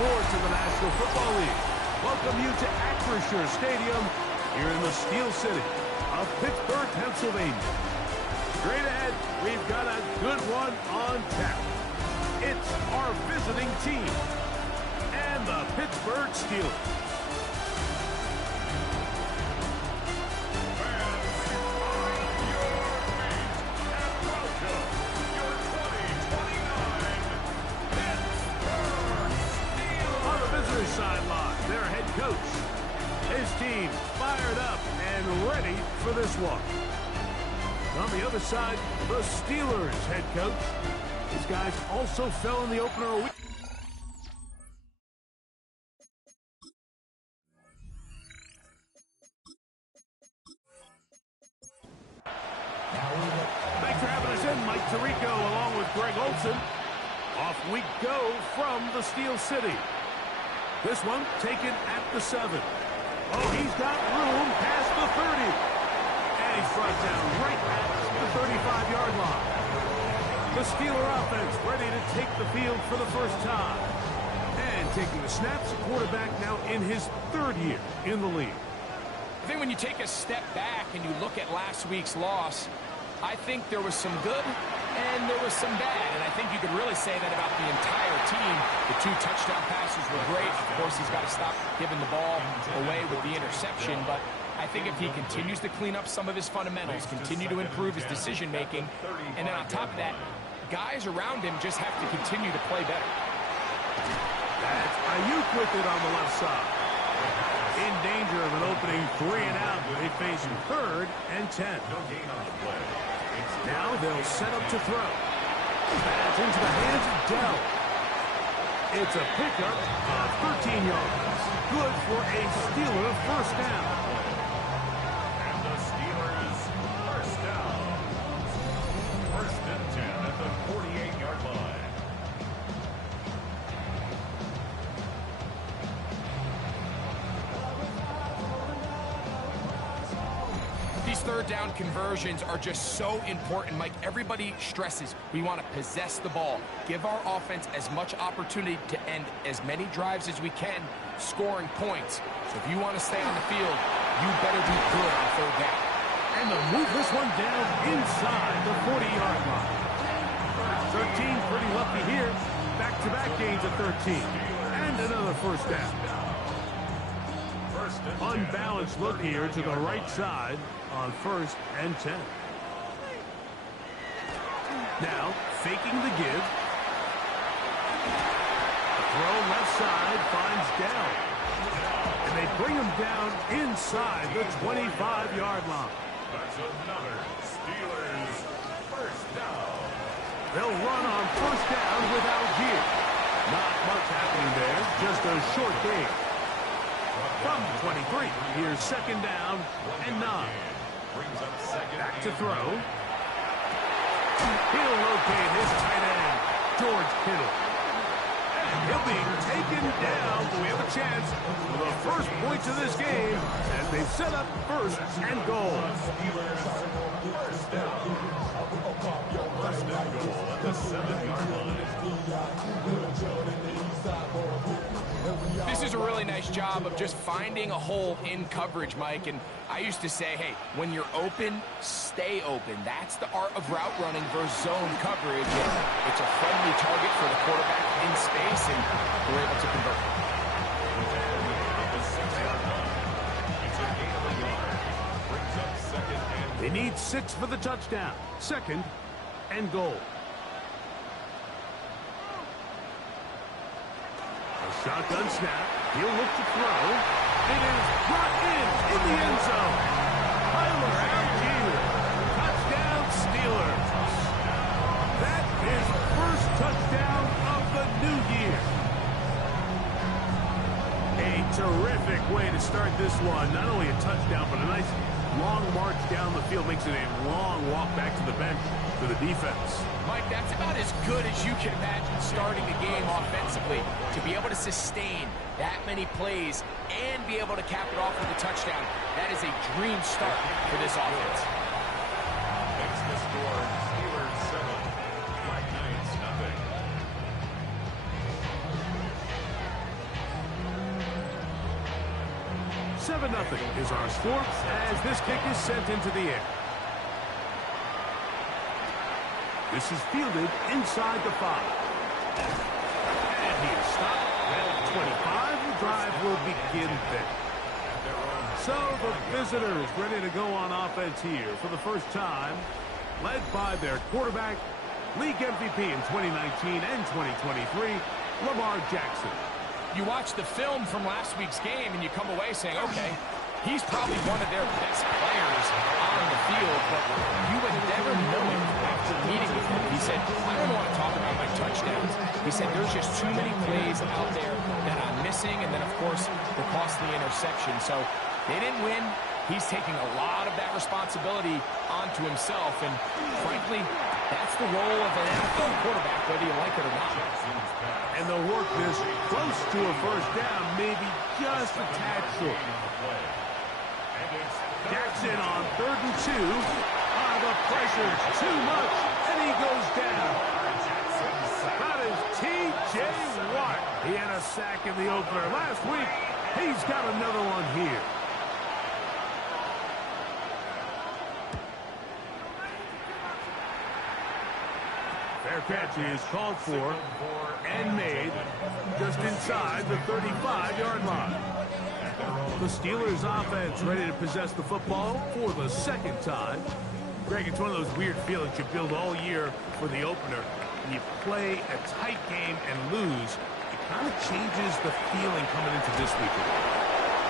sports in the National Football League. Welcome you to Acrisure Stadium here in the Steel City of Pittsburgh, Pennsylvania. Straight ahead, we've got a good one on tap. It's our visiting team and the Pittsburgh Steelers. Sideline, their head coach. His team fired up and ready for this one. On the other side, the Steelers head coach. These guys also fell in the opener a week. Thanks for having us in, Mike Tirico, along with Greg Olson. Off we go from the Steel City. This one taken at the 7. Oh, he's got room past the 30. And he's brought down right at the 35-yard line. The Steeler offense ready to take the field for the first time. And taking the snaps, quarterback now in his 3rd year in the league. I think when you take a step back and you look at last week's loss, I think there was some good and there was some bad. And I think you could really say that about the entire team. The 2 touchdown passes were great. Of course, he's got to stop giving the ball away with the interception. But I think if he continues to clean up some of his fundamentals, continue to improve his decision-making, and then on top of that, guys around him just have to continue to play better. That's Ayuk with it on the left side. In danger of an opening 3 and out. They face 3rd and 10. No gain on the play. Now they'll set up to throw. That's into the hands of Dell. It's a pickup of 13 yards. Good for a Steeler first down. And the Steelers first down. 1st and 10 at the 48-yard line. These 3rd down conversions are just so important, Mike. Everybody stresses we want to possess the ball, give our offense as much opportunity to end as many drives as we can, scoring points. So if you want to stay on the field, you better be good on 3rd down. And they'll move this one down inside the 40-yard line. 13 pretty lucky here. Back-to-back gains of 13. And another first down. Unbalanced look here to the right side on 1st and 10. Now, faking the give. The throw left side finds Dell. And they bring him down inside the 25-yard line. That's another Steelers first down. They'll run on 1st down without gear. Not much happening there, just a short gain. From 23, here's 2nd down and 9. Back to throw. He'll locate his tight end, George Kittle. And he'll be taken down. We have a chance for the first points of this game as they set up 1st and goal. First down. First and goal at the 7-yard line. This is a really nice job of just finding a hole in coverage, Mike. And I used to say, hey, when you're open, stay open. That's the art of route running versus zone coverage. And it's a friendly target for the quarterback in space, and we're able to convert. They need 6 for the touchdown. 2nd and goal. Shotgun snap. He'll look to throw. It is brought in the end zone. Tyler Algier. Touchdown Steelers. That is first touchdown of the new year. A terrific way to start this one. Not only a touchdown, but a nice long march down the field. Makes it a long walk back to the bench for the defense. Mike, that's about as good as you can imagine starting a game offensively. To be able to sustain that many plays and be able to cap it off with a touchdown, that is a dream start for this offense. Makes the score Steelers 7, Black Knights nothing. 7-0 is our score as this kick is sent into the air. This is fielded inside the 5. And he is stopped at 25. The drive will begin there. So the visitors ready to go on offense here for the first time, led by their quarterback, league MVP in 2019 and 2023, Lamar Jackson. You watch the film from last week's game and you come away saying, okay, he's probably one of their best players on the field, but you would never know it after meeting with him. He said, I don't want to talk about my touchdowns. He said, there's just too many plays out there that I'm missing, and then, of course, the costly interception. So they didn't win. He's taking a lot of that responsibility onto himself, and frankly, that's the role of an NFL quarterback, whether you like it or not. And they'll work this close to a first down, maybe just a tad short. Jackson on 3rd and 2. The pressure's too much, and he goes down. That is T.J. Watt. He had a sack in the opener last week. He's got another one here. Fair catch is called for and made just inside the 35-yard line. The Steelers offense ready to possess the football for the second time. Greg, it's one of those weird feelings you build all year for the opener. When you play a tight game and lose, it kind of changes the feeling coming into this week.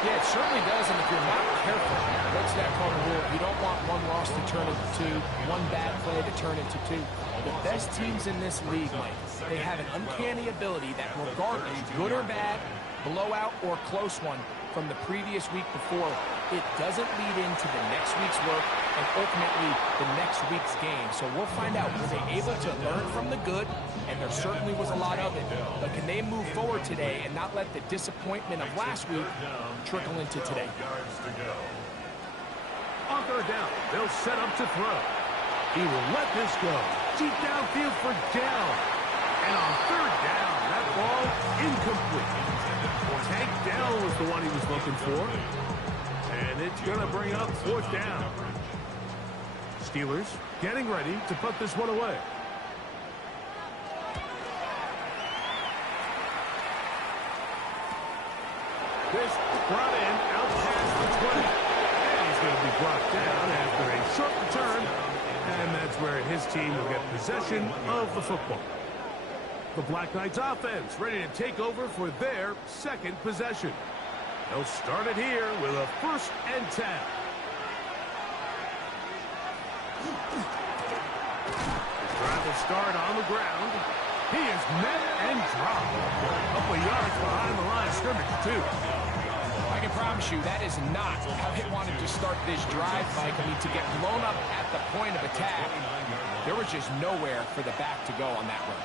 Yeah, it certainly does, and if you're not careful, what's that called rule? You don't want one loss to turn into 2, one bad play to turn into 2. The best teams in this league, Mike, they have an uncanny ability that regardless, good or bad, blowout or close one from the previous week before, it doesn't lead into the next week's work and ultimately the next week's game. So we'll find out, were they able to learn from the good? And there certainly was a lot of it. But can they move forward today and not let the disappointment of last week trickle into today? On 3rd down, they'll set up to throw. He will let this go. Deep downfield for Dell. And on 3rd down, that ball incomplete. Tank Dell was the one he was looking for. And it's going to bring up 4th down. Steelers getting ready to put this one away. This brought in out past the 20. And he's going to be brought down after a short return. And that's where his team will get possession of the football. The Black Knights offense ready to take over for their second possession. They'll start it here with a 1st and 10. His drive will start on the ground. He is met and dropped. A couple of yards behind the line of scrimmage, too. I can promise you that is not how he wanted to start this drive, Mike. I mean, to get blown up at the point of attack, there was just nowhere for the back to go on that run.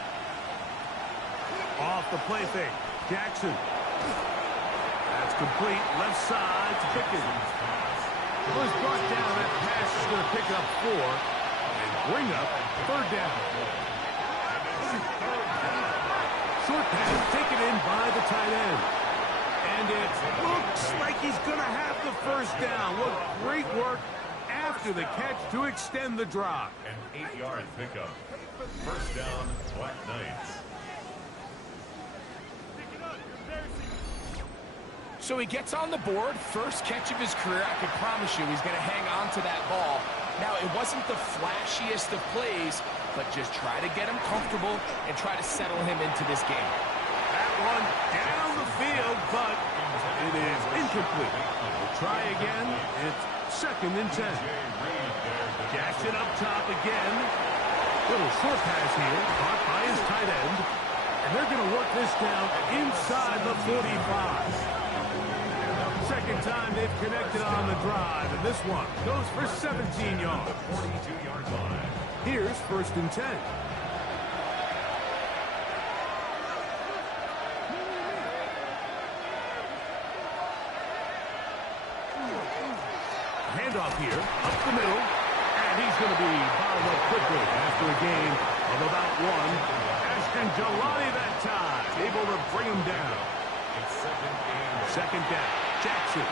Off the play fake, Jackson. That's complete, left side to Pickens. Well, he's brought down. That pass is going to pick up 4 and bring up 3rd down. Short pass taken in by the tight end. And it looks like he's going to have the 1st down. What great work after the catch to extend the drive. An 8-yard pickup. 1st down, Black Knights. So he gets on the board, first catch of his career. I can promise you he's going to hang on to that ball. Now, it wasn't the flashiest of plays, but just try to get him comfortable and try to settle him into this game. That one down the field, but it is incomplete. We'll try again. It's 2nd and 10. Jackson up top again. Little short pass here, caught by his tight end. And they're going to work this down inside the 45. Second time they've connected on the drive, and this one goes for 17 yards. 42-yard line. Here's 1st and 10. Handoff here, up the middle, and he's going to be bottled up quickly after a gain of about 1. Ashton Jelani that time, able to bring him down. It's 2nd and 2nd down. Jackson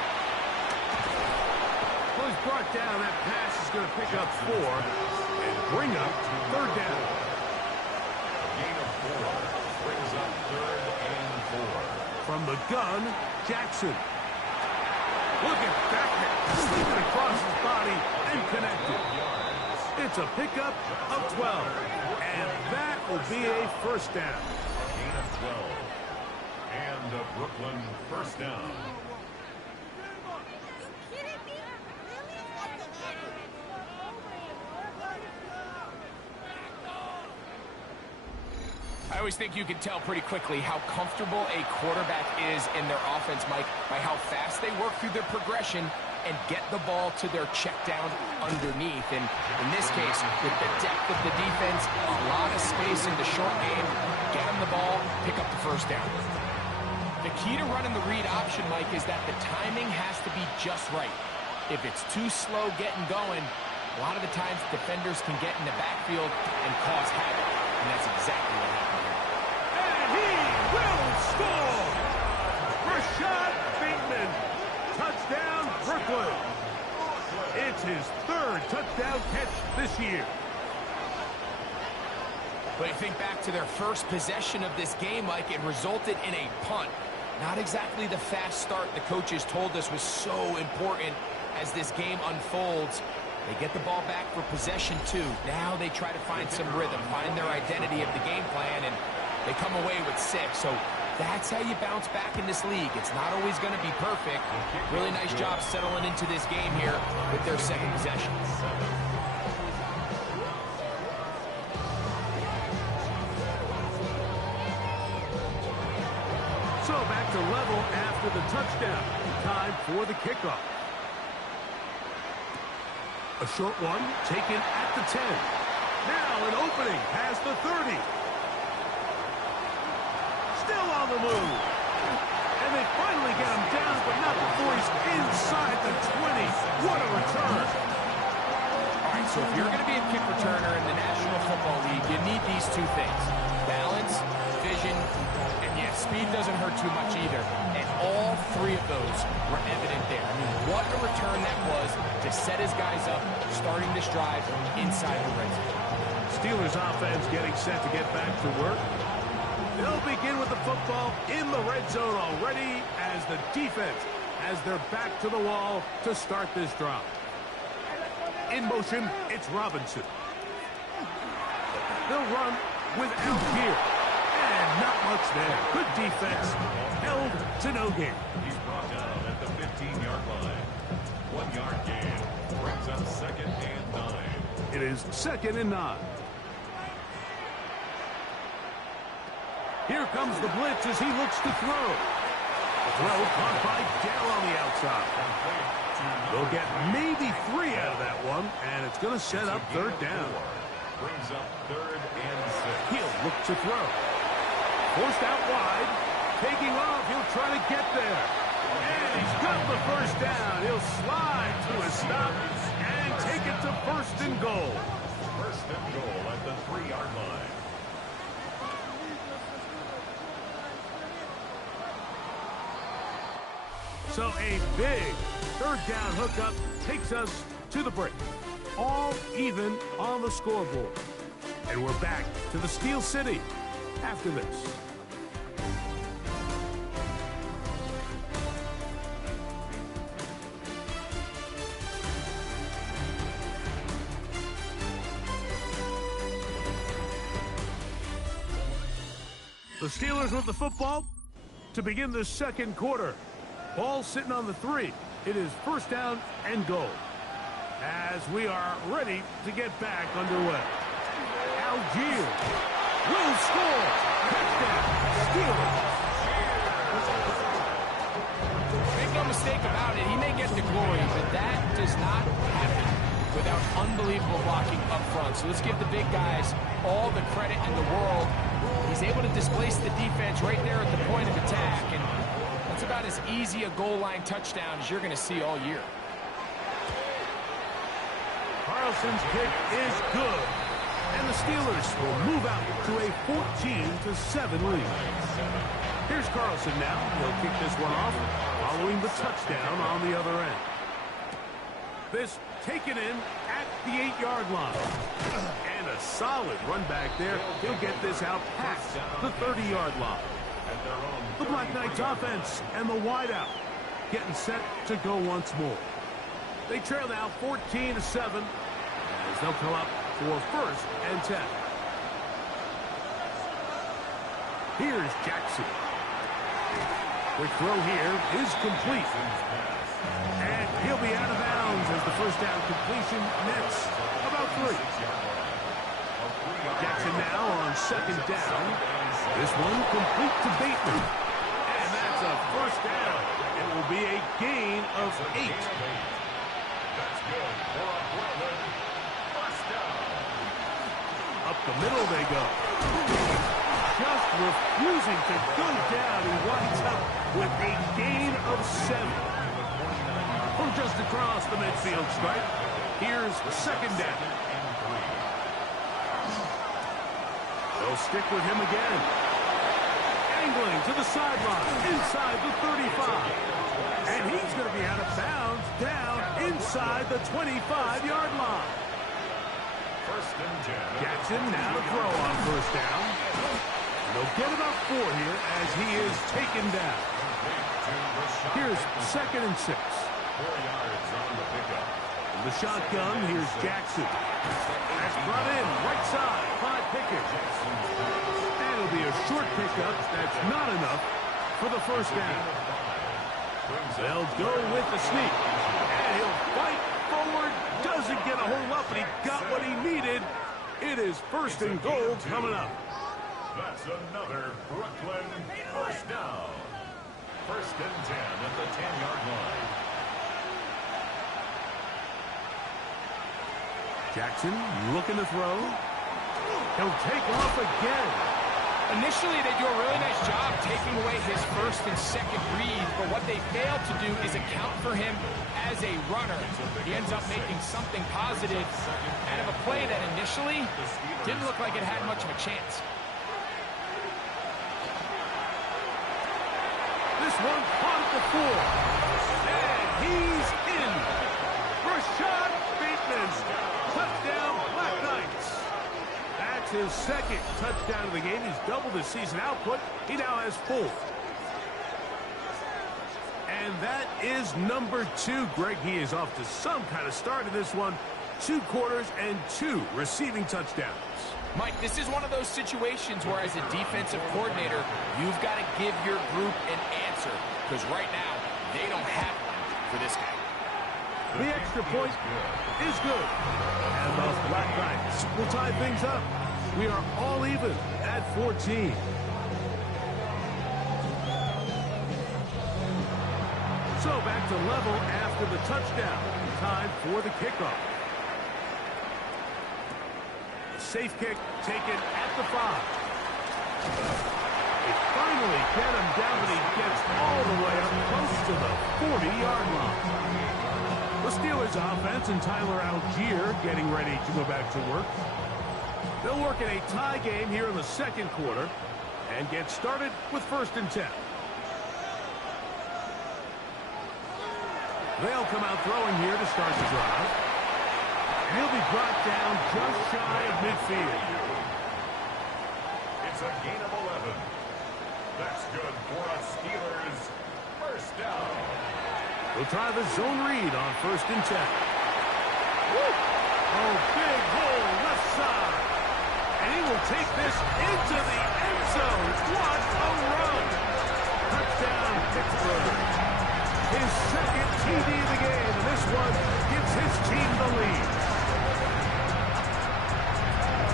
Well, he's brought down. That pass is going to pick up 4 and bring up 3rd down. Gain of 4 brings up 3rd and 4. From the gun, Jackson. Look at that. Sweeping across his body and connected. It's a pickup of 12. And that will be a 1st down. Gain of 12. And a Brooklyn 1st down. I always think you can tell pretty quickly how comfortable a quarterback is in their offense, Mike, by how fast they work through their progression and get the ball to their check down underneath. And in this case, with the depth of the defense, a lot of space in the short game, get them the ball, pick up the 1st down. The key to running the read option, Mike, is that the timing has to be just right. If it's too slow getting going, a lot of the times defenders can get in the backfield and cause havoc. And that's exactly what happened here. And he will score! Rashad Bateman. Touchdown, Brooklyn. It's his 3rd touchdown catch this year. But you think back to their first possession of this game, Mike, it resulted in a punt. Not exactly the fast start the coaches told us was so important as this game unfolds. They get the ball back for possession 2. Now they try to find some rhythm, find their identity of the game plan, and they come away with 6. So that's how you bounce back in this league. It's not always going to be perfect. Really nice job settling into this game here with their 2nd possession. So back to level after the touchdown. Time for the kickoff. A short one taken at the 10. Now an opening past the 30. Still on the move. And they finally get him down, but not before he's inside the 20. What a return. All right, so if you're going to be a kick returner in the National Football League, you need these 2 things. Balance, vision, and yes, speed doesn't hurt too much either. And all 3 of those were evident there. I mean, what a return that was to set his guys up, starting this drive inside the red zone. Steelers offense getting set to get back to work. They'll begin with the football in the red zone already as the defense has their back to the wall to start this drive. In motion, it's Robinson. They'll run with Algier. And not much there. Good defense. Held to no gain. He's brought down at the 15-yard line. 1-yard gain. Brings up 2nd and 9. It is 2nd and 9. Here comes the blitz as he looks to throw. Throw caught by Dell on the outside. They'll get maybe 3 out of that one, and it's going to set up 3rd down. Brings up 3rd and 6. He'll look to throw. Forced out wide. Taking off. He'll try to get there. And he's got the 1st down. He'll slide to a stop and take it to 1st and goal. 1st and goal at the 3-yard line. So a big 3rd down hookup takes us to the break. All even on the scoreboard. And we're back to the Steel City after this. The Steelers with the football to begin the 2nd quarter. Ball sitting on the 3. It is 1st down and goal. As we are ready to get back underway. Algier will score. Touchdown, Steelers. Make no mistake about it, he may get the glory, but that does not happen without unbelievable blocking up front. So let's give the big guys all the credit in the world. He's able to displace the defense right there at the point of attack, and that's about as easy a goal line touchdown as you're going to see all year. Carlson's kick is good, and the Steelers will move out to a 14-7 lead. Here's Carlson now. He'll kick this one off following the touchdown on the other end. This taken in at the 8-yard line. And a solid run back there. He'll get this out past the 30-yard line. The Black Knights offense and the wideout getting set to go once more. They trail now 14-7 as they'll come up for 1st and 10. Here's Jackson. The throw here is complete. And he'll be out of bounds as the first down completion nets about 3. Jackson now on 2nd down. This one complete to Bateman. And that's a first down. It will be a gain of 8. That's good for a Portland first down. Up the middle they go. Just refusing to go down. He winds up with a gain of 7. From just across the midfield stripe. Here's 2nd down. They'll stick with him again. Angling to the sideline, inside the 35. And he's going to be out of bounds, down inside the 25-yard line. 1st and 10. Jackson now to throw on 1st down. They'll get about 4 here as he is taken down. Here's 2nd and 6. 4 yards on the pickup. In the shotgun, here's Jackson. That's brought in, right side, by Pickett. And it'll be a short pickup. That's not enough for the first down. They'll go with the sneak. And he'll fight forward. Doesn't get a hold up, but he got what he needed. It is 1st and goal coming up. That's another Brooklyn first down. 1st and 10 at the 10-yard line. Jackson looking to throw. He'll take off again. Initially, they do a really nice job taking away his 1st and 2nd read, but what they fail to do is account for him as a runner. He ends up making something positive out of a play that initially didn't look like it had much of a chance. This one caught at the 4. And he's in. Rashad Bateman. Touchdown, Black Knights. That's his 2nd touchdown of the game. He's doubled his season output. He now has 4. And that is number 2. Greg, he is off to some kind of start in this one. 2 quarters and 2 receiving touchdowns. Mike, this is one of those situations where as a defensive coordinator, you've got to give your group an answer. Because right now, they don't have one for this guy. The extra point is good. And the Black Knights will tie things up. We are all even at 14. So back to level after the touchdown. Time for the kickoff. Safe kick taken at the 5. They finally get him down, but he gets all the way up close to the 40-yard line. The Steelers offense and Tyler Algier getting ready to go back to work. They'll work in a tie game here in the 2nd quarter and get started with 1st and 10. They'll come out throwing here to start the drive. And he'll be brought down just shy of midfield. It's a gain of 11. That's good for a Steelers first down. We'll try the zone read on 1st and 10. Woo! Oh, big hole left side. And he will take this into the end zone. What a run! Touchdown, Pittsburgh. His 2nd TD of the game, and this one gives his team the lead.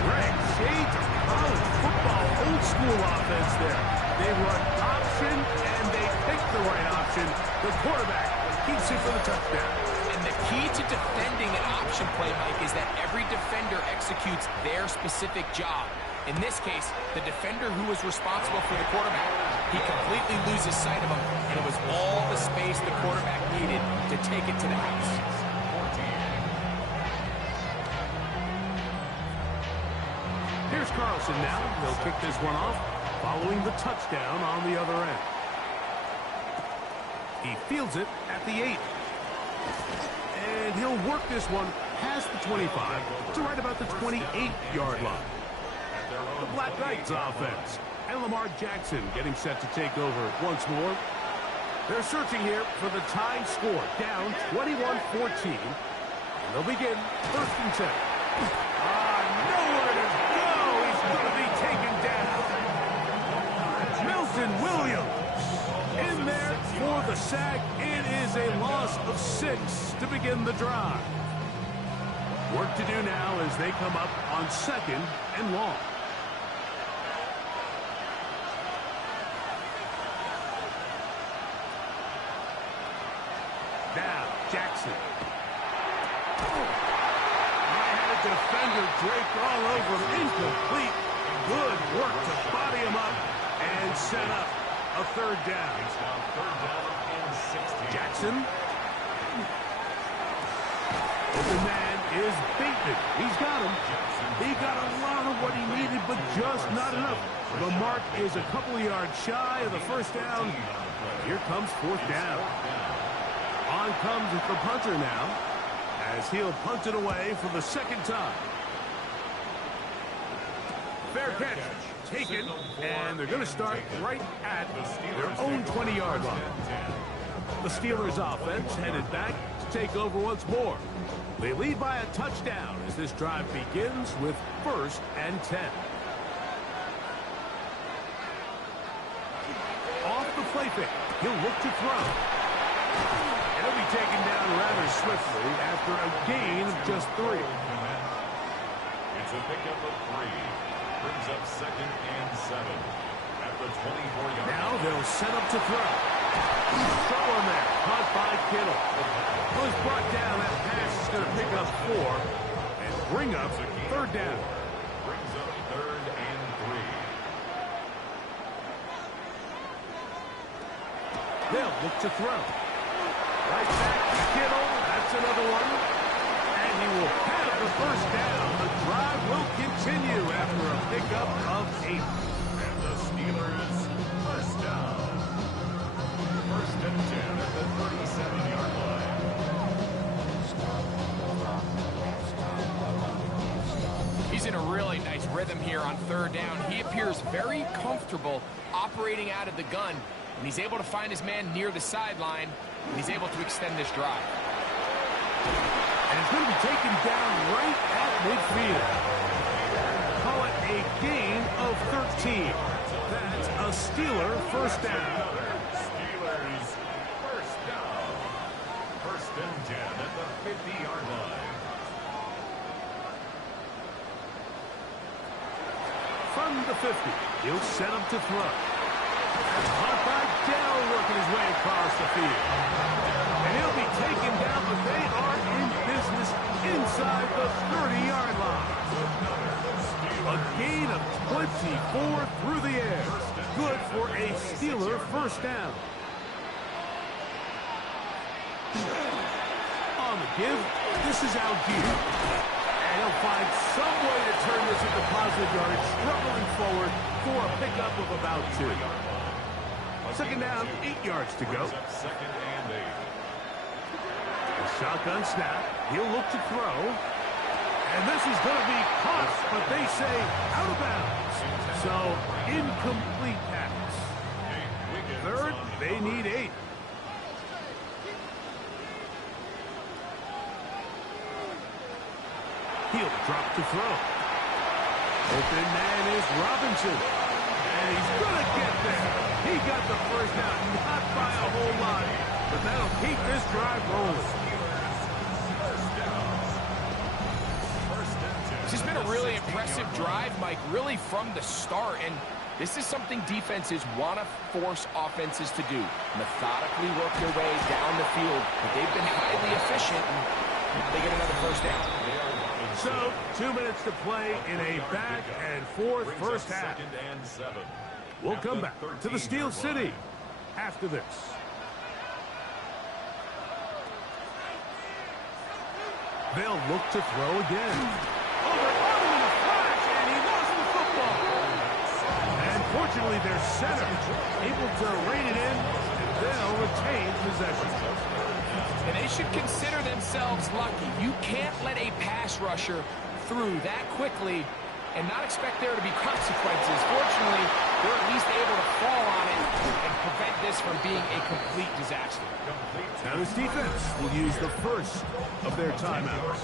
Greg, shades of college football old school offense there. They run option, and they pick the right option. The quarterback keeps it for the touchdown. And the key to defending an option play, Mike, is that every defender executes their specific job. In this case, the defender who was responsible for the quarterback, he completely loses sight of him, and it was all the space the quarterback needed to take it to the house. Here's Carlson now. He'll kick this one off, following the touchdown on the other end. He fields it at the 8. And he'll work this one past the 25 to right about the 28-yard line. The Black Knights offense. And Lamar Jackson getting set to take over once more. They're searching here for the tying score, down 21-14. And they'll begin 1st and 10. Nowhere to go. He's going to be taken down. Milton Williams in there for the sack. It is a loss of 6 to begin the drive. Work to do now as they come up on 2nd and long. Now, Jackson. Defender draped all over him. Incomplete. Good work to body him up and set up a 3rd down. Jackson. Open man is Bateman. He's got him. He got a lot of what he needed, but just not enough. The mark is a couple of yards shy of the 1st down. Here comes 4th down. On comes the punter now, as he'll punt it away for the 2nd time. Fair catch taken, and they're going to start right at their own 20-yard line. The Steelers offense headed back to take over once more. They lead by a touchdown as this drive begins with 1st and 10. Off the play fake, he'll look to throw. He'll be taken down rather swiftly after a gain of just 3. It's a pickup of 3. Brings up 2nd and 7. At the 24-yard line. Now they'll set up to throw. Throw on there. Caught by Kittle. Was brought down. That pass is going to pick up 4 and bring up 3rd down. Brings up 3rd and 3. They'll look to throw. Right back to Kittle. That's another one. And he will have the 1st down. The drive will continue after a pickup of 8. And the Steelers, 1st down. 1st and 10 at the 37-yard line. He's in a really nice rhythm here on 3rd down. He appears very comfortable operating out of the gun, and he's able to find his man near the sideline, and he's able to extend this drive. And it's going to be taken down right at midfield. Call it a gain of 13. That's a Steeler 1st down. Steelers, 1st down. 1st and 10 at the 50-yard line. From the 50, he'll set up to throw. Caught by Dell working his way across the field. And he'll be taken down, but they are in business inside the 30-yard line. A gain of 24 through the air. Good for a Steeler 1st down. On the give, this is Algier. And he'll find some way to turn this into positive yardage, struggling forward for a pickup of about 2. 2nd down, 8 yards to go. 2nd and 8. A shotgun snap. He'll look to throw. And this is going to be caught, but they say out of bounds. So, incomplete pass. 3rd, they need 8. He'll drop to throw. Open man is Robinson. And he's going to get there. He got the 1st down, not by a whole lot. But that'll keep this drive rolling. This has been a really impressive drive, Mike, really from the start. And this is something defenses want to force offenses to do. Methodically work their way down the field. But they've been highly efficient, and now they get another 1st down. So, 2 minutes to play in a back and forth 1st half. 2nd and 7. We'll come back to the Steel City after this. They'll look to throw again. Over Autumn in a flash, and he lost the football. And fortunately, their center able to rein it in, and they'll retain possession. And they should consider themselves lucky. You can't let a pass rusher through that quickly and not expect there to be consequences. Fortunately, they're at least able to fall on it and prevent this from being a complete disaster. Now this defense will use the first of their timeouts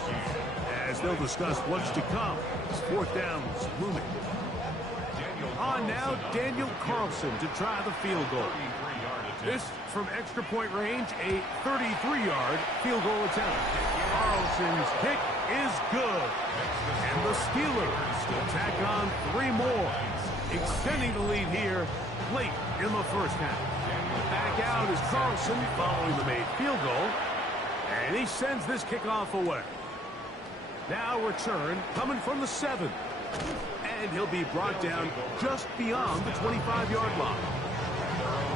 as they'll discuss what's to come. It's fourth down looming. On now, Daniel Carlson to try the field goal. This from extra point range, a 33-yard field goal attempt. Carlson's kick is good. And the Steelers will tack on 3 more, extending the lead here late in the first half. Back out is Carlson following the made field goal. And he sends this kickoff away. Now return coming from the 7. And he'll be brought down just beyond the 25-yard line.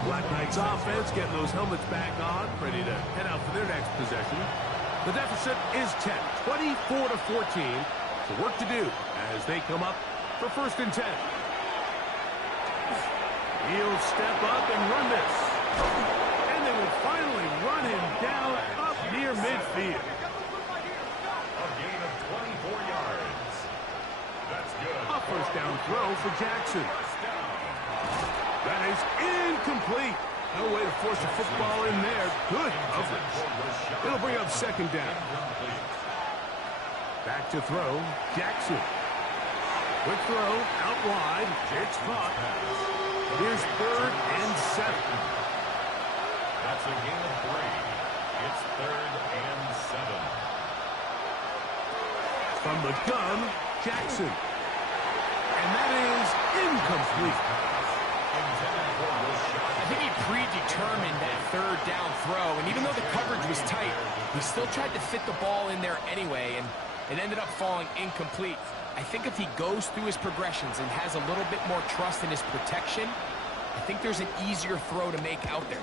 Black Knights offense getting those helmets back on, ready to head out for their next possession. The deficit is 10, 24-14. So work to do as they come up for 1st and 10. He'll step up and run this. And they will finally run him down up near midfield. A gain of 24 yards. That's good. A first down throw for Jackson. That is incomplete. No way to force a football in there. Good coverage. It'll bring up 2nd down. Back to throw. Jackson. Quick throw. Out wide. It's caught. Here's 3rd and 7. That's a gain of 3. It's 3rd and 7. From the gun, Jackson. And that is incomplete. I think he predetermined that 3rd down throw, and even though the coverage was tight, he still tried to fit the ball in there anyway, and it ended up falling incomplete. I think if he goes through his progressions and has a little bit more trust in his protection, I think there's an easier throw to make out there.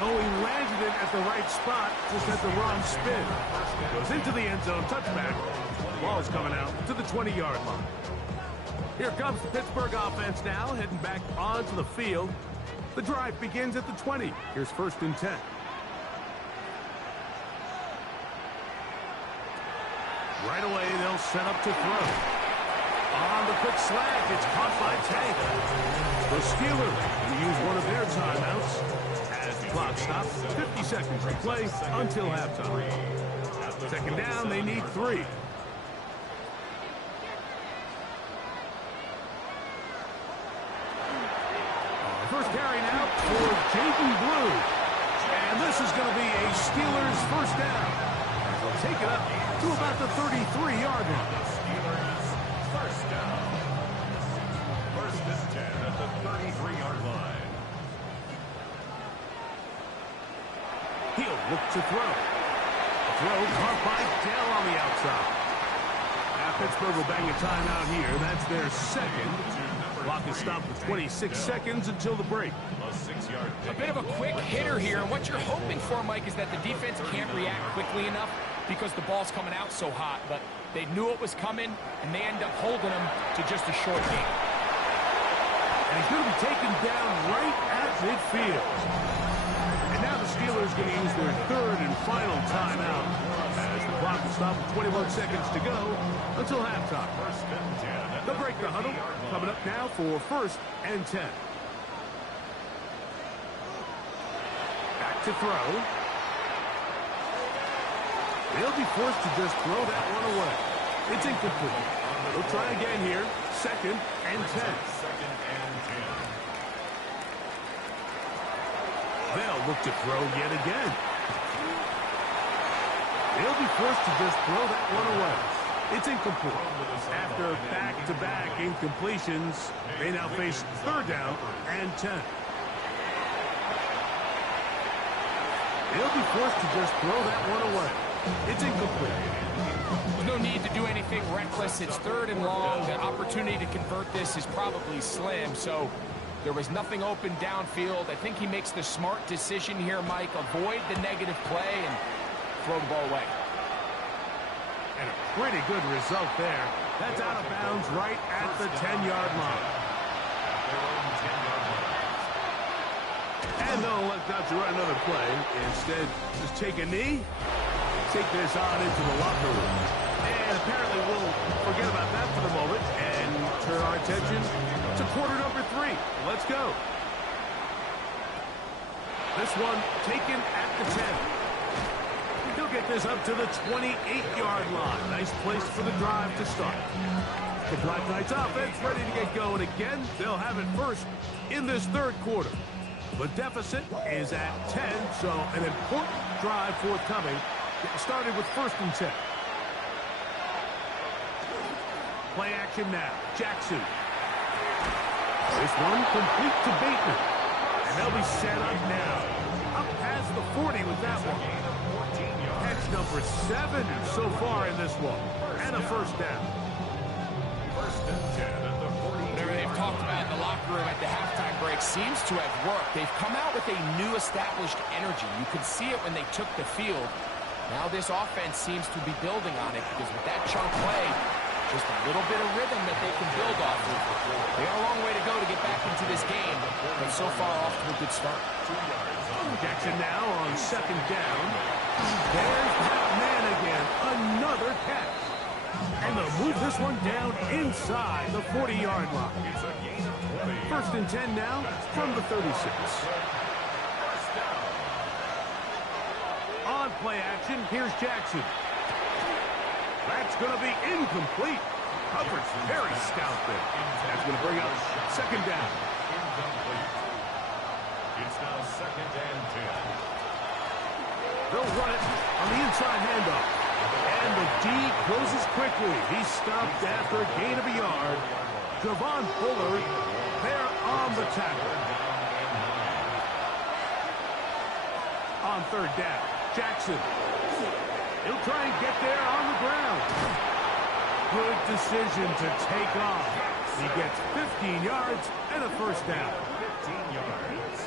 Oh, he landed it at the right spot, just had the wrong spin. Goes into the end zone, touchback. Ball's coming out to the 20-yard line. Here comes the Pittsburgh offense now, heading back onto the field. The drive begins at the 20. Here's 1st and 10. Right away, they'll set up to throw. On the quick slant, it's caught by Tank. The Steelers will use one of their timeouts as the clock stops. 50 seconds to play until halftime. 2nd down, they need 3. First carry now for Jaden Blue. And this is going to be a Steelers 1st down. They'll take it up to about the 33-yard line. Steelers 1st down. 1st and 10 at the 33-yard line. He'll look to throw. Throw caught by Dell on the outside. Now Pittsburgh will bang a timeout here. That's their 2nd. Clock is stopped for 26 seconds until the break. A bit of a quick hitter here. And what you're hoping for, Mike, is that the defense can't react quickly enough because the ball's coming out so hot. But they knew it was coming, and they end up holding them to just a short game. And he's going to be taken down right at midfield. And now the Steelers going to use their 3rd and final timeout as the clock will stop with 21 seconds to go until halftime. They'll break the huddle. Coming up now for 1st and 10. Back to throw. They'll be forced to just throw that one away. It's incomplete. They'll try again here. 2nd and 10. They'll look to throw yet again. They'll be forced to just throw that one away. It's incomplete. After back-to-back incompletions, they now face 3rd down and 10. They'll be forced to just throw that one away. It's incomplete. There's no need to do anything reckless. It's 3rd and long. The opportunity to convert this is probably slim, so there was nothing open downfield. I think he makes the smart decision here, Mike. Avoid the negative play and throw the ball away. And a pretty good result there. That's out of bounds right at the 10-yard line. And they'll elect not to run another play. Instead, just take a knee, take this on into the locker room. And apparently we'll forget about that for the moment and turn our attention to quarter number 3. Let's go. This one taken at the 10. He'll get this up to the 28-yard line. Nice place for the drive to start. The Black Knights offense ready to get going again. They'll have it first in this third quarter. The deficit is at 10, so an important drive forthcoming. Getting started with 1st and 10. Play action now. Jackson. This one complete to Bateman. And they'll be set up now. Up past the 40 with that one. Catch number 7 so far in this one. And a first down. 1st and 10 at the 40. Whatever they've talked about in the locker room at the halftime break seems to have worked. They've come out with a new established energy. You could see it when they took the field. Now this offense seems to be building on it because with that chunk play, just a little bit of rhythm that they can build off of. They got a long way to go to get back into this game, but so far off to a good start. Jackson now on 2nd down. There's that man again. Another catch. And they'll move this one down inside the 40-yard line. 1st and 10 now from the 36. On play action, here's Jackson. That's going to be incomplete. Coverage very stout there. That's going to bring up 2nd down. Incomplete. It's now 2nd and 10. They'll run it on the inside handoff. And the D closes quickly. He's stopped after a gain of a yard. Javon Bullard there on the tackle. On 3rd down, Jackson. He'll try and get there on the ground. Good decision to take off. He gets 15 yards and a first down. 15 yards.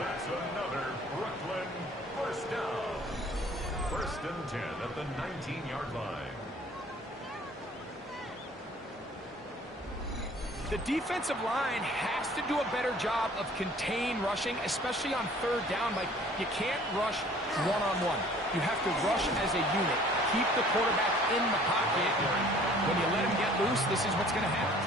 That's another Brooklyn first down. 1st and 10 at the 19-yard line. The defensive line has to do a better job of contain rushing, especially on 3rd down. Like, you can't rush one-on-one. You have to rush as a unit. Keep the quarterback in the pocket. When you let him get loose, this is what's going to happen.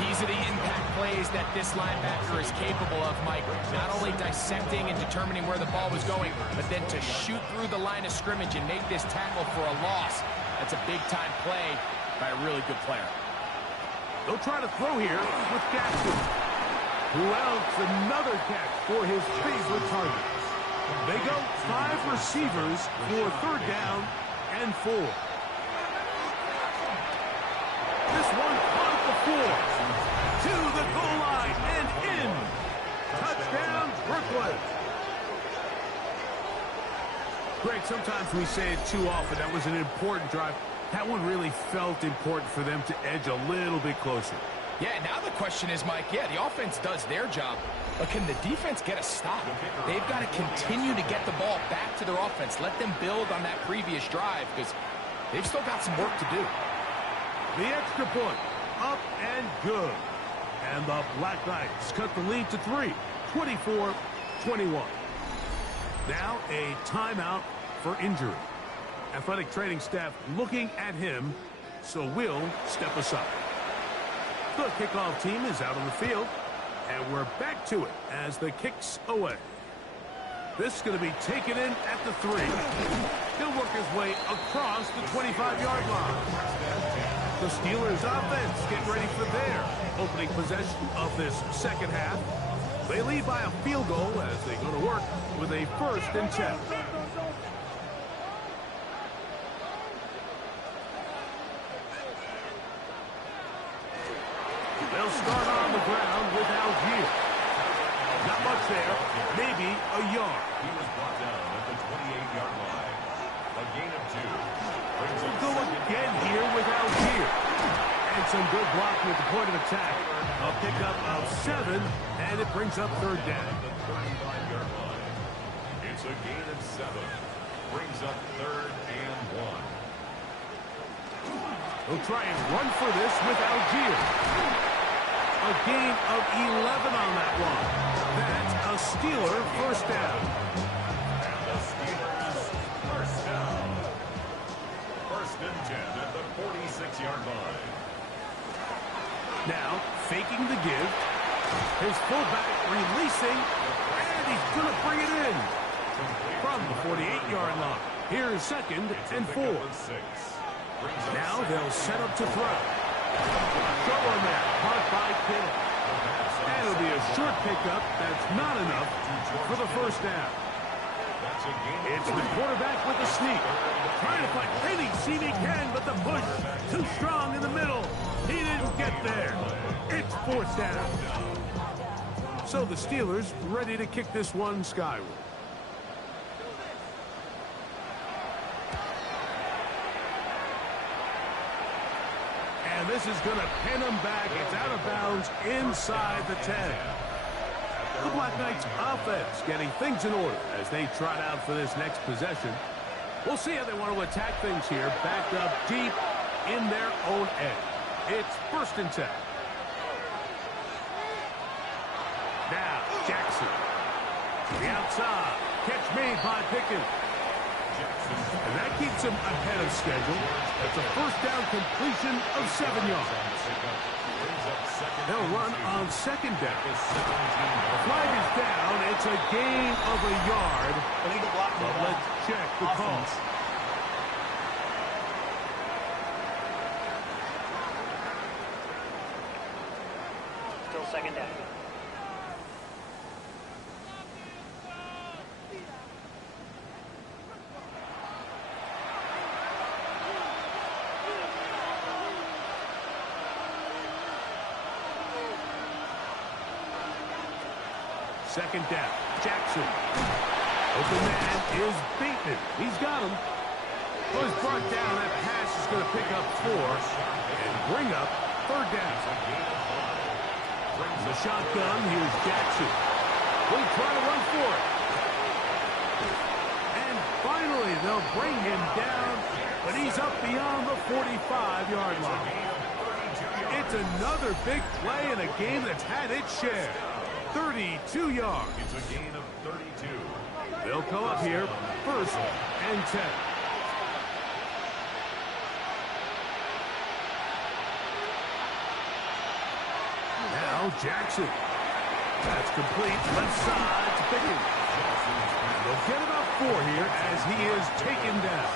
These are the impact plays that this linebacker is capable of, Mike. Not only dissecting and determining where the ball was going, but then to shoot through the line of scrimmage and make this tackle for a loss. That's a big-time play by a really good player. They'll try to throw here with Jackson. Who else? Another catch for his favorite target. They go 5 receivers for 3rd down and 4. This one caught the 4. To the goal line and in. Touchdown, Brooklyn. Greg, sometimes we say it too often. That was an important drive. That one really felt important for them to edge a little bit closer. Yeah, now the question is, Mike, yeah, the offense does their job, but can the defense get a stop? They've got to continue to get the ball back to their offense. Let them build on that previous drive because they've still got some work to do. The extra point, up and good. And the Black Knights cut the lead to 3, 24-21. Now a timeout for injury. Athletic training staff looking at him, so we'll step aside. The kickoff team is out on the field, and we're back to it as the kick's away. This is going to be taken in at the 3. He'll work his way across the 25-yard line. The Steelers offense getting ready for their opening possession of this second half. They lead by a field goal as they go to work with a 1st and 10. They'll start on the ground with Algier. Not much there, maybe a yard. He was brought down at the 28-yard line. A gain of 2. We'll go again here with Algier. And some good blocking at the point of attack. A pickup of 7, and it brings up 3rd down. The 35-yard line. It's a gain of 7. Brings up 3rd and 1. They'll try and run for this with Algier. A gain of 11 on that one. That's a a Steeler first down. And the Steelers first down. First and 10 at the 46-yard line. Now, faking the give. His fullback releasing, and he's going to bring it in. From the 48-yard line. Here's second and 4. Now they'll set up to throw. Throw on that, caught by Kittle. And it'll be a short pickup. That's not enough for the first down. It's the quarterback with the sneak. Trying to find any seam he can, but the push too strong in the middle. He didn't get there. It's fourth down. So the Steelers ready to kick this one skyward. And this is going to pin him back. It's out of bounds inside the 10. The Black Knights offense getting things in order as they trot out for this next possession. We'll see how they want to attack things here, backed up deep in their own end. It's first and 10. Now, Jackson. To the outside. Catch made by Pickens. And that keeps him ahead of schedule. It's a first down completion of 7 yards. They'll run on second down. The flag is down. It's a gain of a yard. But let's check the call. Still second down. Second down. Jackson. Open man is Bateman. He's got him. Was brought down. That pass is going to pick up 4 and bring up third down. The shotgun. Here's Jackson. Will try to run for it. And finally, they'll bring him down, but he's up beyond the 45-yard line. It's another big play in a game that's had its share. 32 yards. It's a gain of 32. They'll come up here, first and 10. Now Jackson. That's complete. Left side to Pickens. They'll get about 4 here as he is taken down.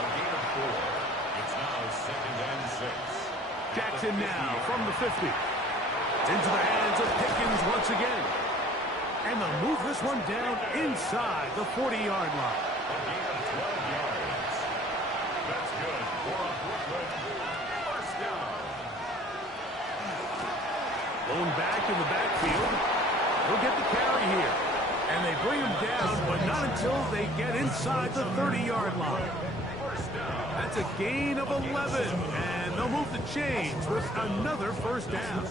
A gain of 4. It's now second and 6. Jackson now from the 50. Into the hands of Pickens once again. And they'll move this one down inside the 40-yard line. A gain of 12 yards. That's good for a Brooklyn first down. Blown back in the backfield. He'll get the carry here. And they bring him down, but not until they get inside the 30-yard line. That's a gain of 11. And they'll move the chains with another first down.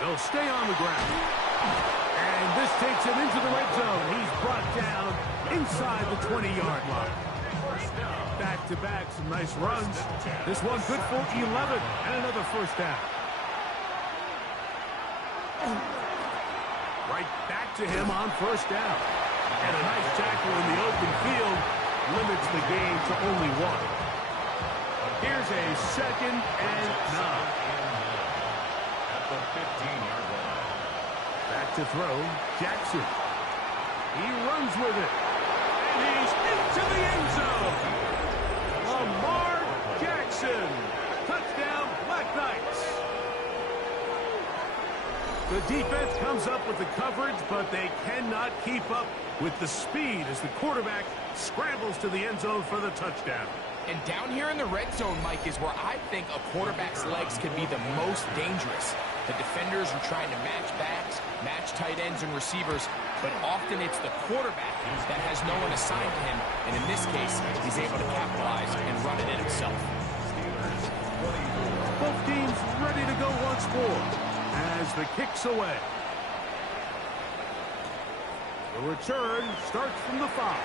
They'll stay on the ground. And this takes him into the red zone. He's brought down inside the 20-yard line. Back-to-back, some nice runs. This one good for 11 and another first down. Right back to him on first down. And a nice tackle in the open field limits the game to only 1. Here's a second and 9. The 15-yard line. Back to throw, Jackson. He runs with it. And he's into the end zone. Lamar Jackson. Touchdown, Black Knights. The defense comes up with the coverage, but they cannot keep up with the speed as the quarterback scrambles to the end zone for the touchdown. And down here in the red zone, Mike, is where I think a quarterback's legs can be the most dangerous. The defenders are trying to match backs, match tight ends and receivers, but often it's the quarterback that has no one assigned to him, and in this case, he's able to capitalize and run it in himself. Both teams ready to go once more as the kick's away. The return starts from the 5.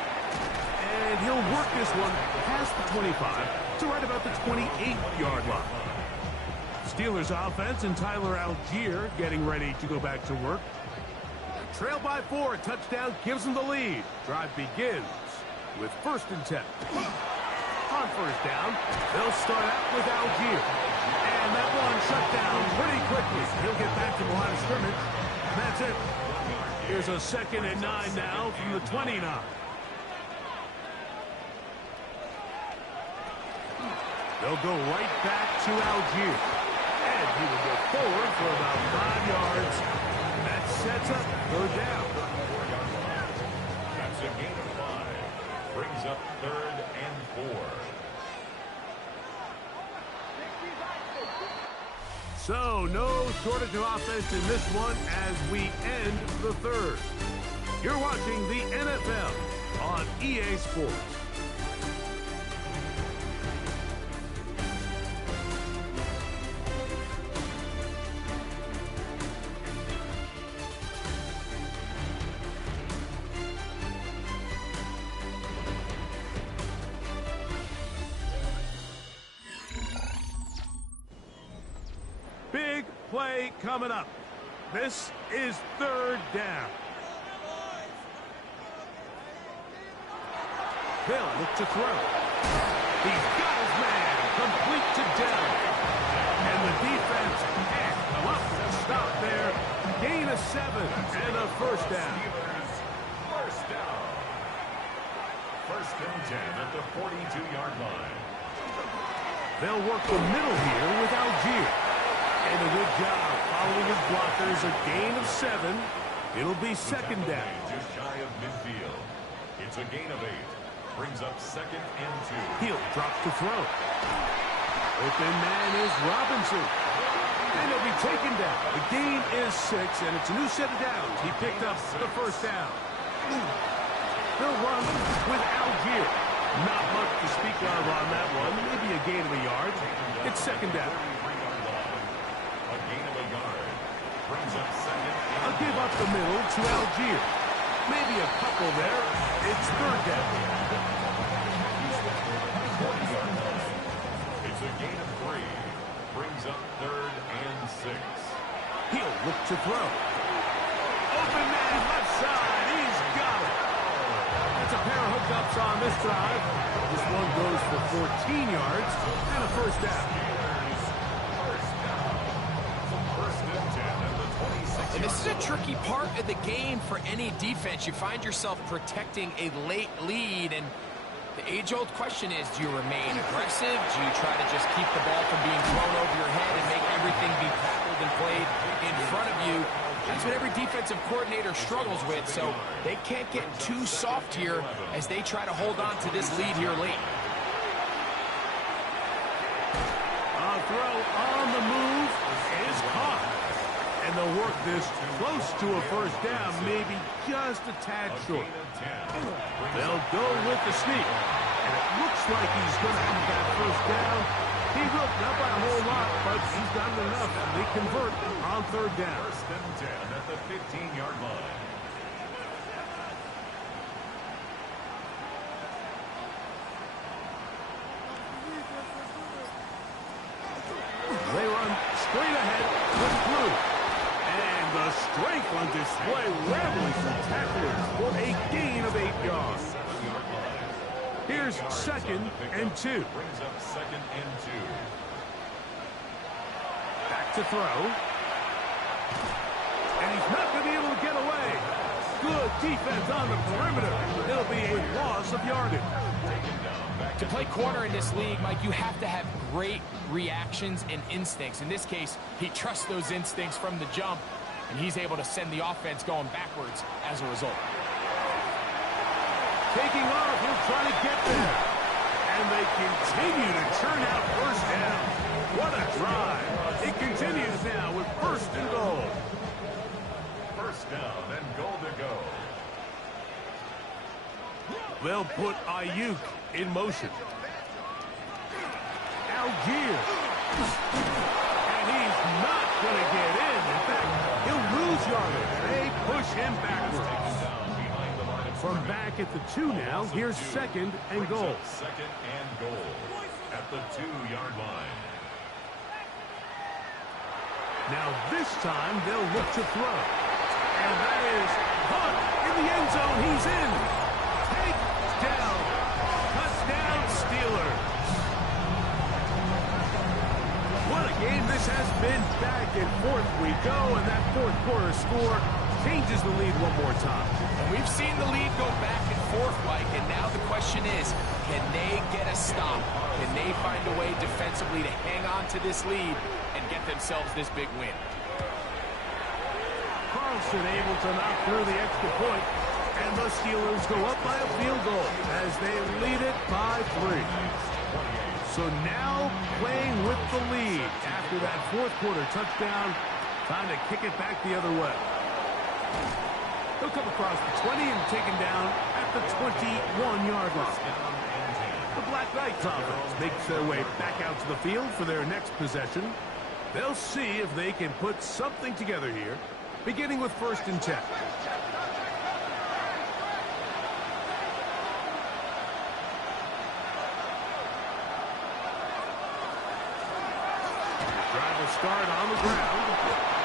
And he'll work this one past the 25 to right about the 28-yard line. Steelers offense and Tyler Algier getting ready to go back to work. Trail by 4, touchdown gives them the lead. Drive begins with 1st and 10. On 1st down, they'll start out with Algier. And that one shut down pretty quickly. He'll get back to the line of scrimmage. And that's it. Here's a 2nd and 9 now from the 29. They'll go right back to Algier. And he will go forward for about 5 yards. That sets up 3rd down. That's a gain of 5. Brings up 3rd and 4. So, no shortage of offense in this one as we end the 3rd. You're watching the NFL on EA Sports. Big play coming up. This is 3rd down. They'll look to throw. He's got his man. Complete to Dell. And the defense can't come up with a stop there. Gain of 7 and a 1st down. First down. 1st and 10 at the 42-yard line. They'll work the middle here with Algier. And a good job following his blockers. A gain of 7. It'll be 2nd down. Just shy of midfield. It's a gain of 8. Brings up 2nd and 2. He'll drop to throw. Open man is Robinson. And he'll be taken down. The gain is 6, and it's a new set of downs. He picked up the 1st down. They'll run with Algier. Not much to speak of on that one. Maybe a gain of a yard. It's 2nd down. A gain of a yard. Brings up 2nd. I'll give up the middle to Algier. Maybe a couple there. It's 3rd down. It's a gain of 3. Brings up 3rd and 6. He'll look to throw. Open man left side. He's got it. That's a pair of hookups on this drive. This one goes for 14 yards and a 1st down. And this is a tricky part of the game for any defense. You find yourself protecting a late lead, and the age-old question is, do you remain aggressive? Do you try to just keep the ball from being thrown over your head and make everything be tackled and played in front of you? That's what every defensive coordinator struggles with, so they can't get too soft here as they try to hold on to this lead here late. A throw on the move is caught. And they'll work this close to a 1st down, maybe just a tad short. They'll go with the sneak. And it looks like he's going to have that 1st down. He will, not by a whole lot, but he's done enough. And they convert on 3rd down. 1st and 10 at the 15-yard line. They run straight ahead with Blue. And the strength on display, rambling some tacklers for a gain of 8 yards. Here's 2nd and 2. Brings up 2nd and 2. Back to throw. And he's not going to be able to get away. Good defense on the perimeter. It'll be a loss of yardage. To play corner in this league, Mike, you have to have great reactions and instincts. In this case, he trusts those instincts from the jump, and he's able to send the offense going backwards as a result. Taking off, he'll try to get there. And they continue to churn out 1st down. What a drive. It continues now with 1st and goal. 1st down and goal to go. They'll put Ayuk in motion. Algier. And he's not going to get in. In fact, he'll lose yardage. They push him backwards. From back at the 2 now, here's second and goal. Second and goal at the 2-yard line. Now this time they'll look to throw. And that is Hunt in the end zone. He's in. Takedown. Touchdown Steelers. What a game this has been. Back and forth we go, and that fourth quarter score changes the lead one more time. And we've seen the lead go back and forth, Mike, and now the question is, can they get a stop? Can they find a way defensively to hang on to this lead and get themselves this big win? Carlson able to knock through the extra point, and the Steelers go up by a field goal as they lead it by 3. So now playing with the lead after that fourth quarter touchdown, time to kick it back the other way. He'll come across the 20 and taken down at the 21-yard line. The Black Knights offense makes their way back out to the field for their next possession. They'll see if they can put something together here, beginning with 1st and 10. Drive will start on the ground.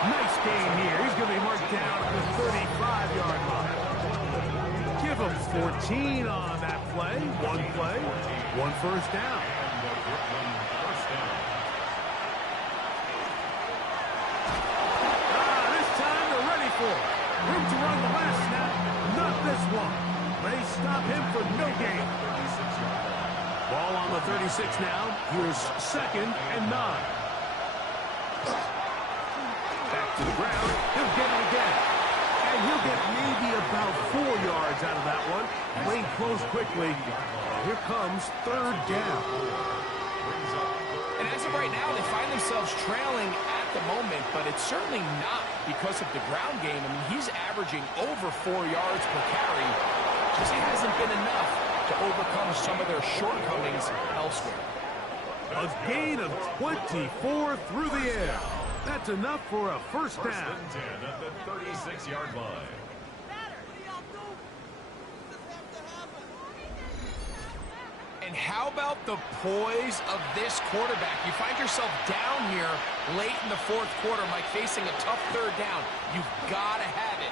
Nice gain here. He's going to be marked down at the 35-yard line. Give him 14 on that play. One first down. This time they're ready for it. Room to run the last snap. Not this one. They stop him for no gain. Ball on the 36 now. Here's 2nd and 9. Back to the ground. He'll get it again. And he'll get maybe about 4 yards out of that one. Lane closed quickly. Here comes 3rd down. And as of right now, they find themselves trailing at the moment, but it's certainly not because of the ground game. I mean, he's averaging over 4 yards per carry. Just hasn't been enough to overcome some of their shortcomings elsewhere. A gain of 24 through the air. That's enough for a first down. 1st and 10 at the 36-yard line. And how about the poise of this quarterback? You find yourself down here late in the fourth quarter, Mike, facing a tough 3rd down. You've got to have it.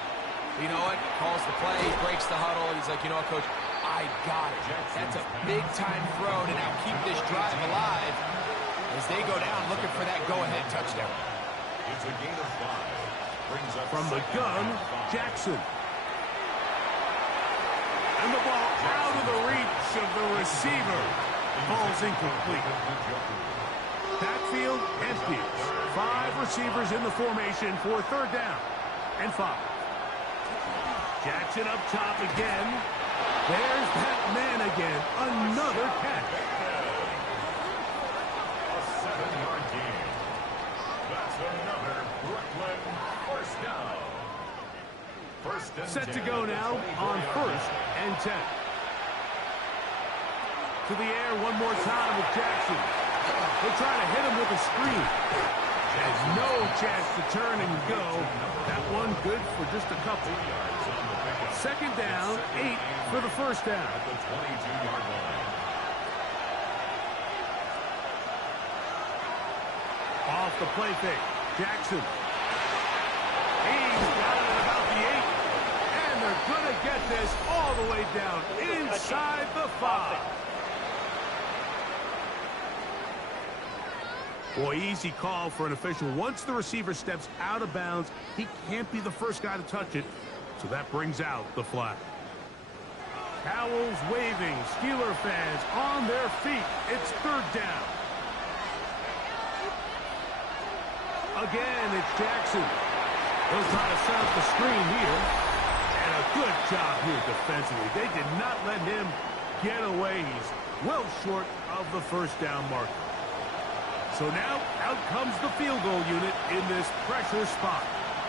You know what? Calls the play, breaks the huddle. He's like, you know what, Coach? I got it. That's a big-time throw to now keep this drive alive as they go down looking for that go-ahead touchdown. It's a gain of 5. Brings up From the gun, Jackson. And the ball out of the reach of the receiver. Ball's incomplete. Backfield empties. 5 receivers in the formation for 3rd down and 5. Jackson up top again. There's that man again. Another catch. a 7-yard gain. That's another Brooklyn first down. First and Set to 10 go at the now on 24-yard 1st and 10. To the air one more time with Jackson. They'll try to hit him with a screen. Has no chance to turn and go. That one good for just a couple. 2nd down, 8 for the first down. At the 22-yard line. Off the play fake. Jackson. He's got it at about the 8. And they're going to get this all the way down inside the 5. Boy, easy call for an official. Once the receiver steps out of bounds, he can't be the first guy to touch it. So that brings out the flag. Towels waving. Steeler fans on their feet. It's 3rd down. Again, it's Jackson. They'll try to set up the screen here. And a good job here defensively. They did not let him get away. He's well short of the first down marker. So now, out comes the field goal unit in this pressure spot.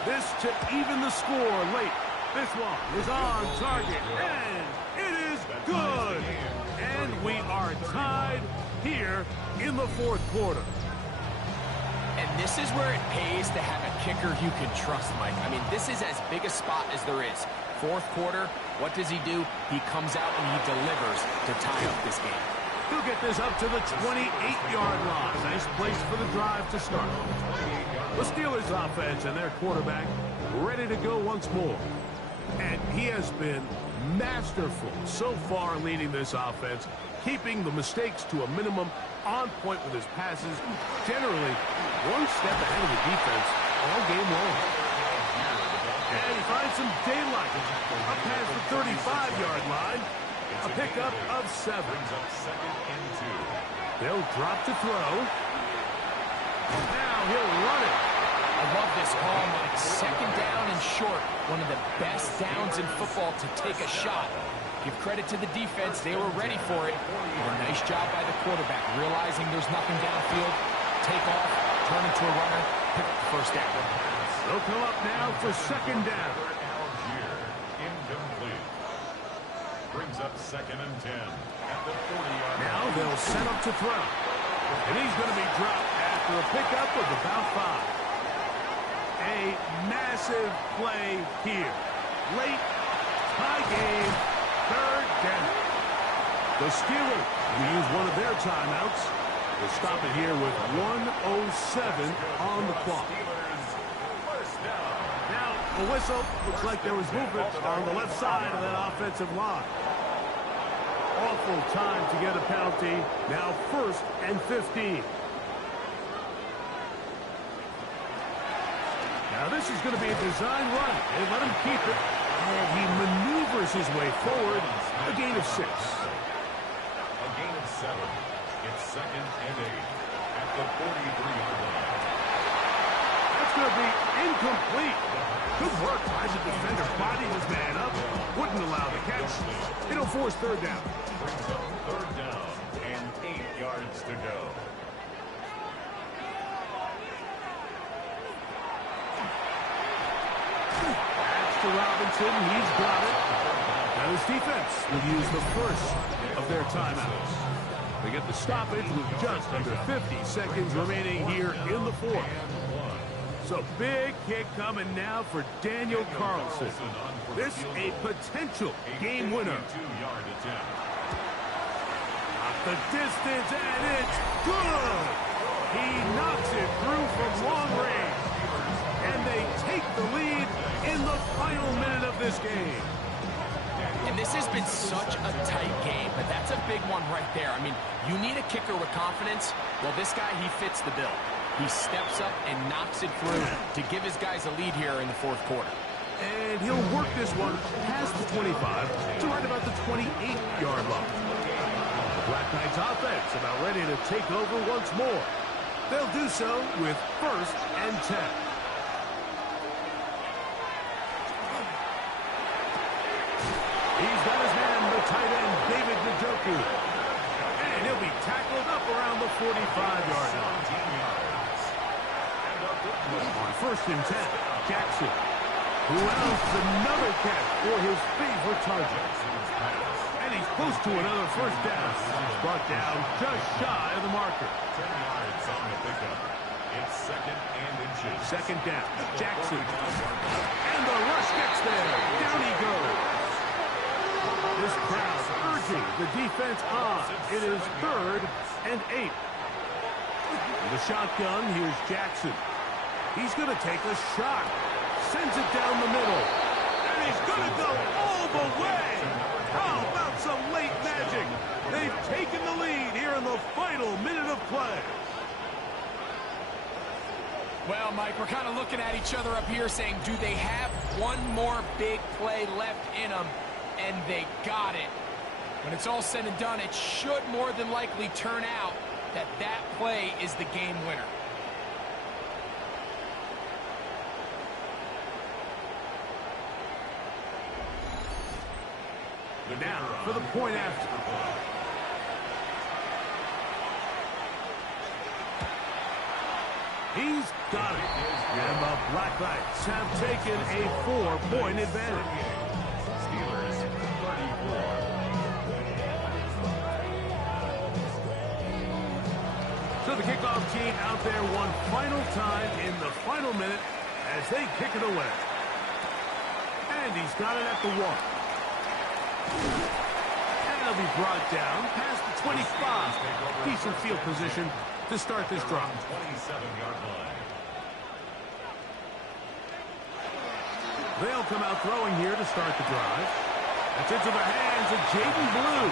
This to even the score late. This one is on target, and it is good. And we are tied here in the fourth quarter. And this is where it pays to have a kicker you can trust, Mike. I mean, this is as big a spot as there is. Fourth quarter, What does he do? He comes out and he delivers to tie up this game. He'll get this up to the 28-yard line. Nice place for the drive to start. The Steelers offense and their quarterback ready to go once more. And he has been masterful so far leading this offense, keeping the mistakes to a minimum, on point with his passes, generally one step ahead of the defense all game long. And he finds some daylight up past the 35-yard line. A pickup of 7. They'll drop to throw. Now he'll run it. I love this call, Mike. Second down and short. One of the best downs in football to take a shot. Give credit to the defense. They were ready for it. Did a nice job by the quarterback, realizing there's nothing downfield. Take off, turn into a runner, pick up the first down. They'll come up now for second down. Incomplete. Brings up 2nd and 10 at the 40-yard line. Now they'll set up to throw. And he's going to be dropped after a pickup of about 5. A massive play here. Late, tie game, third down. The Steelers will use one of their timeouts. They'll stop it here with 1:07 on the clock. Now, a whistle. Looks like there was movement on the left side of that offensive line. Awful time to get a penalty. Now 1st and 15. Now this is going to be a design run. They let him keep it. And he maneuvers his way forward. A gain of 6. A gain of 7. It's 2nd and 8 at the 43-yard line. That's going to be incomplete. Good work by the defender. Bodied his man up. Wouldn't allow the catch. It'll force third down. Brings up 3rd down and 8 yards to go. That's to Robinson. He's got it. Now his defense will use the first of their timeouts. They get the stoppage with just under 50 seconds remaining here in the 4th. So big kick coming now for Daniel Carlson. This a potential game winner. Up the distance, and it's good. He knocks it through from long range. And they take the lead in the final minute of this game. And this has been such a tight game, but that's a big one right there. I mean, you need a kicker with confidence. Well, this guy, he fits the bill. He steps up and knocks it through to give his guys a lead here in the 4th quarter. And he'll work this one past the 25 to right about the 28-yard line. The Black Knights offense about ready to take over once more. They'll do so with 1st and 10. He's got his man, the tight end, David Njoku. And he'll be tackled up around the 45-yard line. On 1st and 10, Jackson, who allows another catch for his favorite target. And he's close to another first down. He's brought down just shy of the marker. 10 yards on the pickup. It's 2nd and inches. 2nd down, Jackson. And the rush gets there. Down he goes. This crowd urging the defense on. It is 3rd and 8. In the shotgun, here's Jackson. He's going to take a shot. Sends it down the middle. And he's going to go all the way. How about some late magic? They've taken the lead here in the final minute of play. Well, Mike, we're kind of looking at each other up here saying, do they have one more big play left in them? And they got it. When it's all said and done, it should more than likely turn out that that play is the game winner. Now for the point after. He's got it. And the Black Knights have taken a 4-point advantage. Steelers 34. So the kickoff team out there one final time in the final minute as they kick it away. And he's got it at the 1. And he'll be brought down past the 25. Decent field position to start this drive. 27-yard line. They'll come out throwing here to start the drive. That's into the hands of Jaden Blue.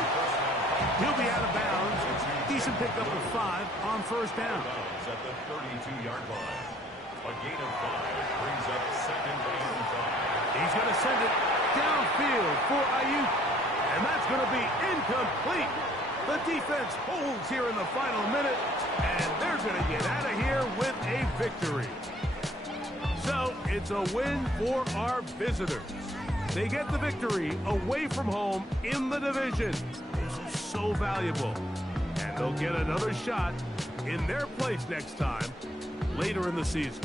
He'll be out of bounds. Decent pickup of 5 on first down. At the 32-yard line. A gain of 5 brings up second down and 5. He's going to send it downfield for Ayuk. And that's going to be incomplete. The defense holds here in the final minute. And they're going to get out of here with a victory. So it's a win for our visitors. They get the victory away from home in the division. This is so valuable. And they'll get another shot in their place next time later in the season.